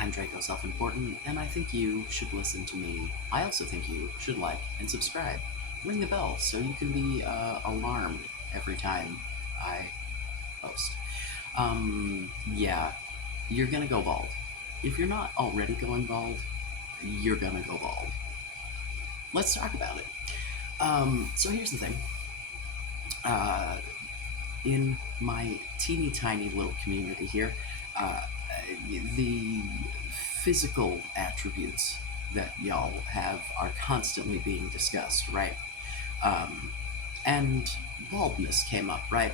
I'm Draco Self-Important, and I think you should listen to me. I also think you should like and subscribe. Ring the bell so you can be alarmed every time I post. Yeah, you're gonna go bald. If you're not already going bald, you're gonna go bald. Let's talk about it. So here's the thing. Uh, in my teeny tiny little community here, uh, the physical attributes that y'all have are constantly being discussed, right? Um, and baldness came up, right?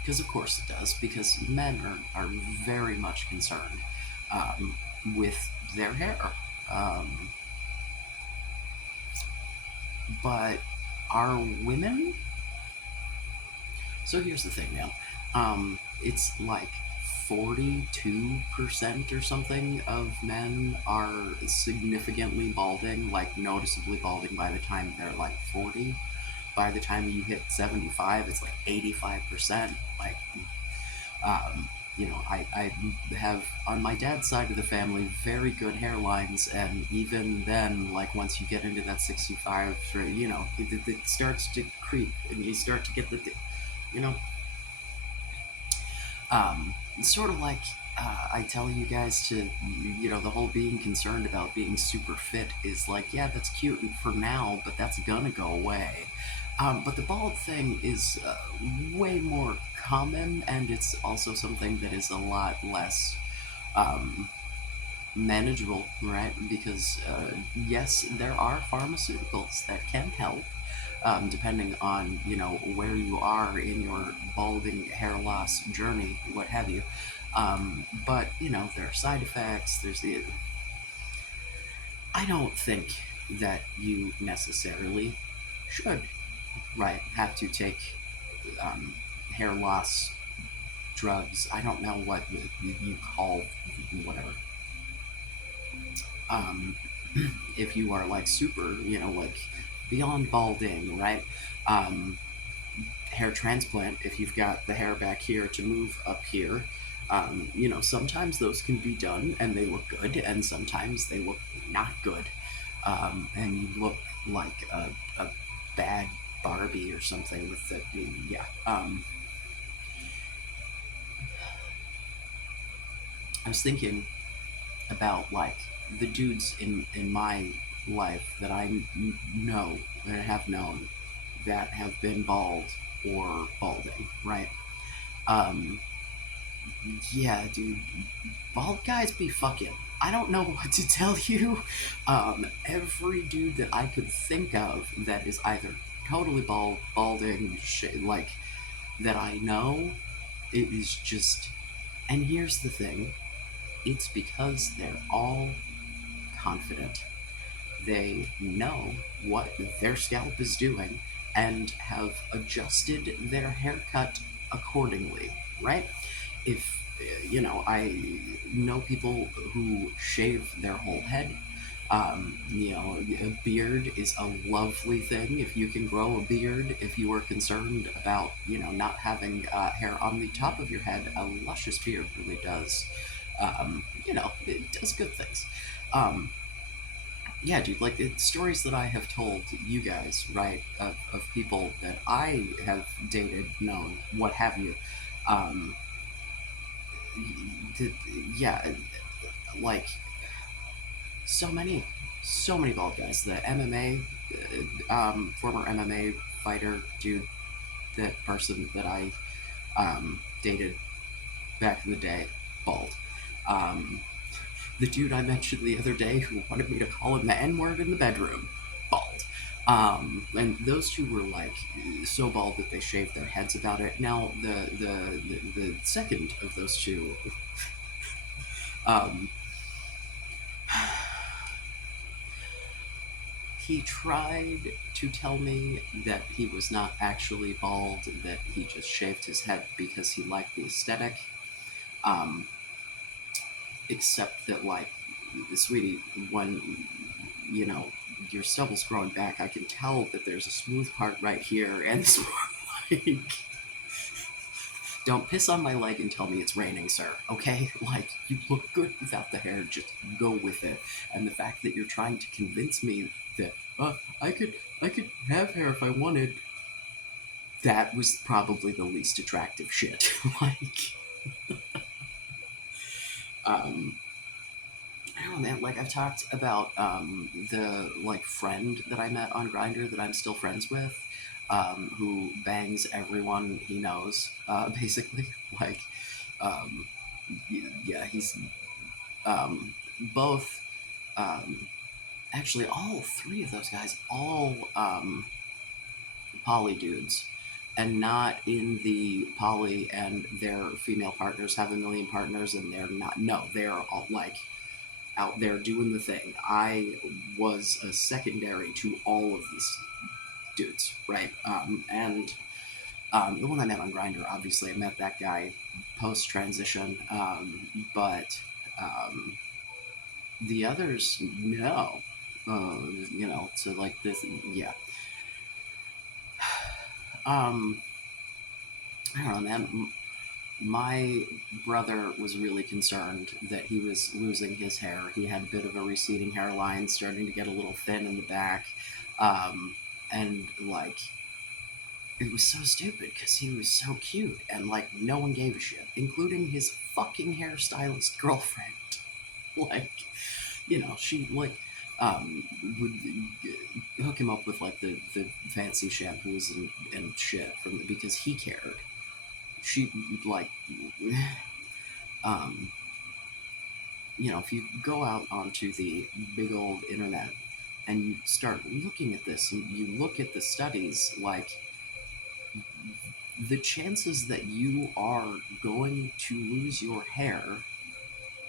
Because of course it does, because men are very much concerned um, with their hair. Um, but are women? So here's the thing, man. It's like 42% or something of men are significantly balding, like noticeably balding by the time they're like 40. By the time you hit 75, it's like 85%. Like, um, I have on my dad's side of the family very good hairlines, and even then, like once you get into that 65, it starts to creep, and you start to get you know, sort of like I tell you guys to, the whole being concerned about being super fit is like, yeah, that's cute for now, but that's gonna go away. But the bald thing is way more common, and it's also something that is a lot less um, manageable, right? Because yes, there are pharmaceuticals that can help, depending on where you are in your balding hair loss journey, what have you. But there are side effects. I don't think that you necessarily should, right, have to take um, hair loss drugs. I don't know what you call whatever. Um, if you are like super, like beyond balding, right? Um, Hair transplant, if you've got the hair back here to move up here, sometimes those can be done and they look good, and sometimes they look not good. And you look like a bad Barbie or something with the, yeah. I was thinking about like the dudes in my life that know and have known that have been bald or balding, right? Um, yeah, dude, bald guys be fucking. I don't know what to tell you. Every dude that I could think of that is either totally balding, like that I know, it is just. And here's the thing: it's because they're all confident. They know what their scalp is doing and have adjusted their haircut accordingly, right? If I know people who shave their whole head. A beard is a lovely thing if you can grow a beard. If you are concerned about, not having hair on the top of your head, a luscious beard really does, it does good things. Um, yeah, dude, like stories that I have told you guys, right, of people that I have dated, known, what have you. Um, th- yeah, like so many, so many bald guys. The MMA, former MMA fighter dude, that person that I dated back in the day, bald. Um, the dude I mentioned the other day who wanted me to call him the N word in the bedroom, bald. And those two were like so bald that they shaved their heads about it. Now the second of those two, um, he tried to tell me that he was not actually bald, that he just shaved his head because he liked the aesthetic. Um, except that, like, sweetie, when you know your stubble's growing back, I can tell that there's a smooth part right here, and it's more like Don't piss on my leg and tell me it's raining, sir. Okay? Like, you look good without the hair. Just go with it. And the fact that you're trying to convince me that I could have hair if I wanted. That was probably the least attractive shit. Like, um, I don't know, man. Like, I've talked about the like friend that I met on Grinder that I'm still friends with, who bangs everyone he knows, basically. Like, um, yeah, he's both. Um, Actually, all three of those guys, all poly dudes, and not in the poly and their female partners have a million partners and they're not. No, they're all like out there doing the thing. I was a secondary to all of these dudes, right? And the one I met on Grinder, obviously, I met that guy post transition, but um, the others, no. So like this, yeah. Um, I don't know, man. My brother was really concerned that he was losing his hair. He had a bit of a receding hairline, starting to get a little thin in the back. And like, it was so stupid because he was so cute and like no one gave a shit, including his fucking hairstylist girlfriend. Like, she like um, would hook him up with like the fancy shampoos and shit because he cared. She like um, if you go out onto the big old internet and you start looking at this and you look at the studies, like the chances that you are going to lose your hair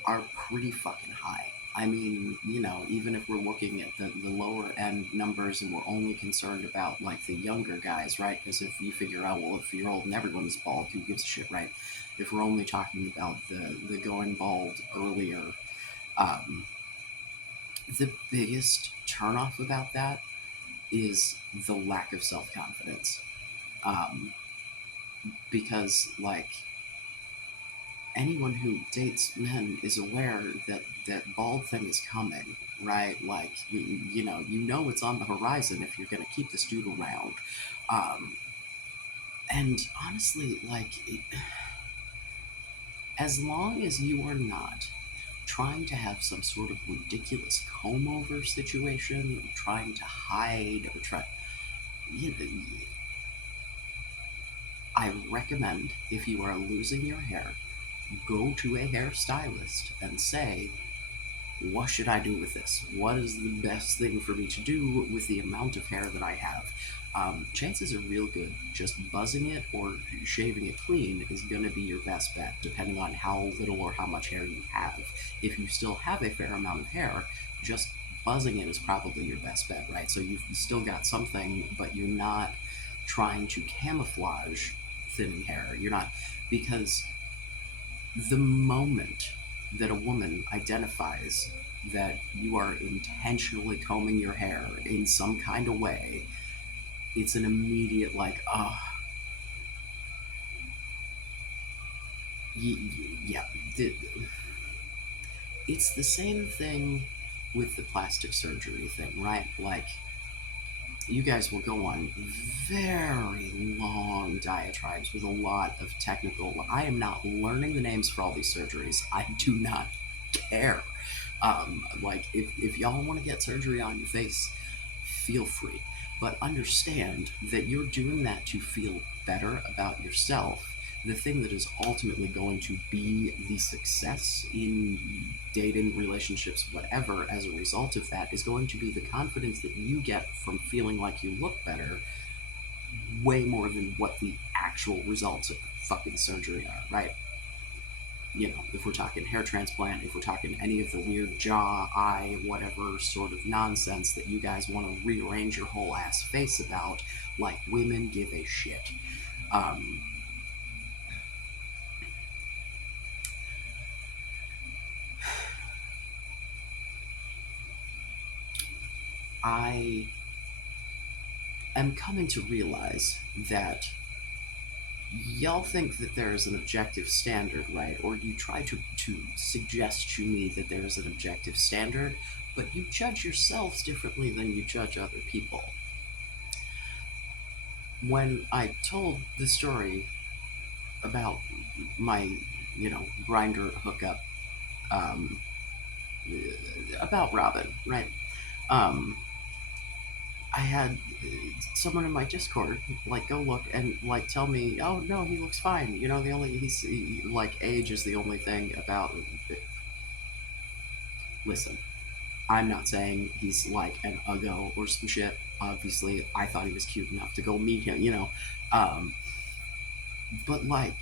are pretty fucking high. I mean, even if we're looking at the lower end numbers and we're only concerned about like the younger guys, right? Because if you figure out, well, if you're old and everyone's bald, who gives a shit, right? If we're only talking about the going bald earlier, um, the biggest turnoff about that is the lack of self confidence. Um, because, like, anyone who dates men is aware that that bald thing is coming, right? Like, you know it's on the horizon if you're going to keep this dude around. Um, and honestly, like, as long as you are not trying to have some sort of ridiculous comb over situation, trying to hide or try, you know, I recommend if you are losing your hair, go to a hairstylist and say, what should I do with this? What is the best thing for me to do with the amount of hair that I have? Chances are real good. Just buzzing it or shaving it clean is going to be your best bet, depending on how little or how much hair you have. If you still have a fair amount of hair, just buzzing it is probably your best bet, right? So you've still got something, but you're not trying to camouflage thinning hair. You're not, because the moment that a woman identifies that you are intentionally combing your hair in some kind of way, it's an immediate like, oh, yeah. It's the same thing with the plastic surgery thing, right? Like, you guys will go on very long diatribes with a lot of technical. I am not learning the names for all these surgeries. I do not care. Like, if y'all want to get surgery on your face, feel free. But understand that you're doing that to feel better about yourself. The thing that is ultimately going to be the success in dating, relationships, whatever, as a result of that, is going to be the confidence that you get from feeling like you look better, way more than what the actual results of fucking surgery are, right? If we're talking hair transplant, if we're talking any of the weird jaw, eye, whatever sort of nonsense that you guys want to rearrange your whole ass face about, like, women give a shit. Um, I am coming to realize that y'all think that there is an objective standard, right? Or you try to suggest to me that there is an objective standard, but you judge yourselves differently than you judge other people. When I told the story about my, grinder hookup, um, about Robin, right? Um, I had someone in my Discord like go look and like tell me, oh no, he looks fine. The only like age is the only thing about. Listen, I'm not saying he's like an uggo or some shit. Obviously, I thought he was cute enough to go meet him. Um, but like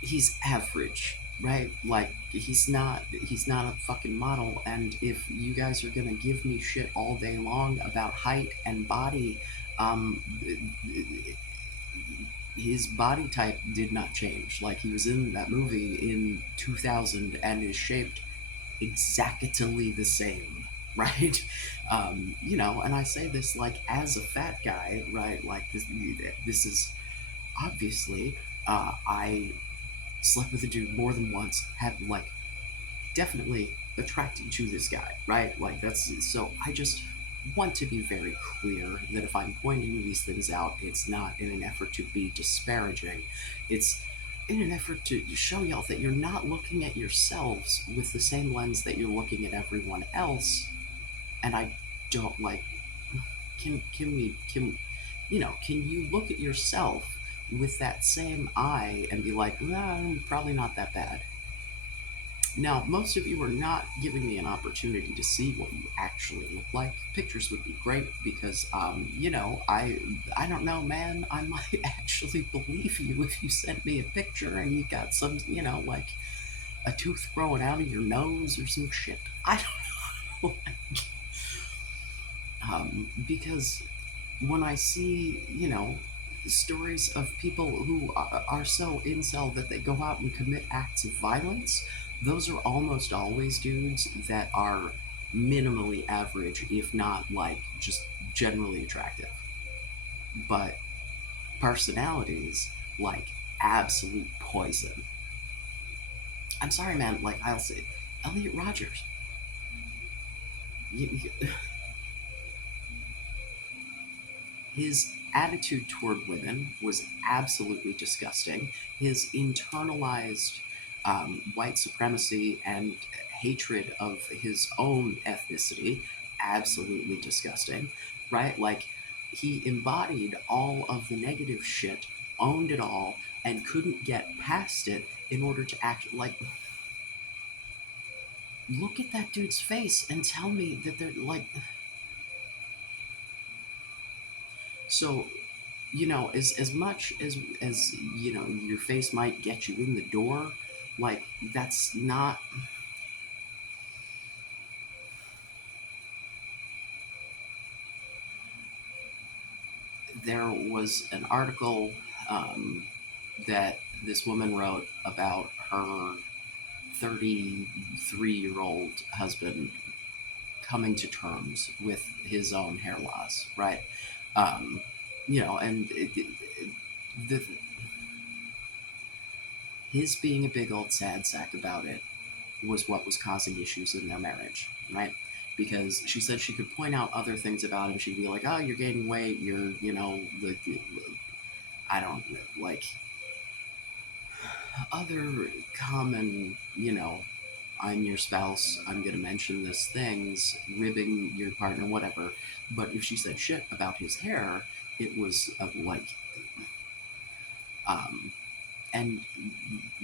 he's average, right? Like he's not a fucking model. And if you guys are gonna give me shit all day long about height and body, um, his body type did not change. Like he was in that movie in 2000 and is shaped exactly the same. Right, and I say this like as a fat guy, right? Like this is obviously, I slept with a dude more than once, had like definitely attracted to this guy, right? Like that's so I just want to be very clear that if I'm pointing these things out, it's not in an effort to be disparaging. It's in an effort to show y'all that you're not looking at yourselves with the same lens that you're looking at everyone else. And I don't like can you look at yourself with that same eye and be like, nah, I'm probably not that bad. Now, most of you are not giving me an opportunity to see what you actually look like. Pictures would be great because, I don't know, man. I might actually believe you if you sent me a picture and you got some, like a tooth growing out of your nose or some shit. I don't know. Because when I see, stories of people who are so incel that they go out and commit acts of violence, those are almost always dudes that are minimally average, if not like just generally attractive. But personalities, like absolute poison. I'm sorry, man. Like I'll say, Elliot Rogers. His attitude toward women was absolutely disgusting. His internalized white supremacy and hatred of his own ethnicity, absolutely disgusting, right? Like, he embodied all of the negative shit, owned it all, and couldn't get past it in order to act like. Look at that dude's face and tell me that they're like. So, as much as your face might get you in the door, like that's not. There was an article, that this woman wrote about her 33-year-old husband coming to terms with his own hair loss, right? um, and the his being a big old sad sack about it was what was causing issues in their marriage, right? Because she said she could point out other things about him. She'd be like, "Oh, you're gaining weight. You're, I don't like other common, I'm your spouse. I'm gonna mention this things, ribbing your partner, whatever." But if she said shit about his hair, it was like, um, and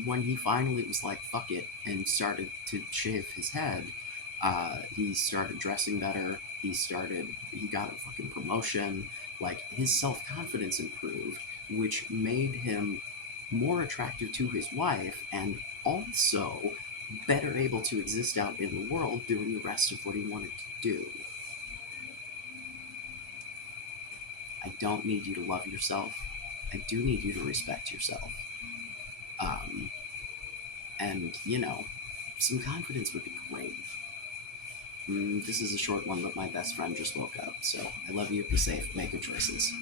when he finally was like, fuck it, and started to shave his head, he started dressing better. He got a fucking promotion. Like, his self confidence improved, which made him more attractive to his wife and also better able to exist out in the world doing the rest of what he wanted to do. I don't need you to love yourself. I do need you to respect yourself. Um, and, some confidence would be great. This is a short one, but my best friend just woke up. So I love you. Be safe. Make good choices.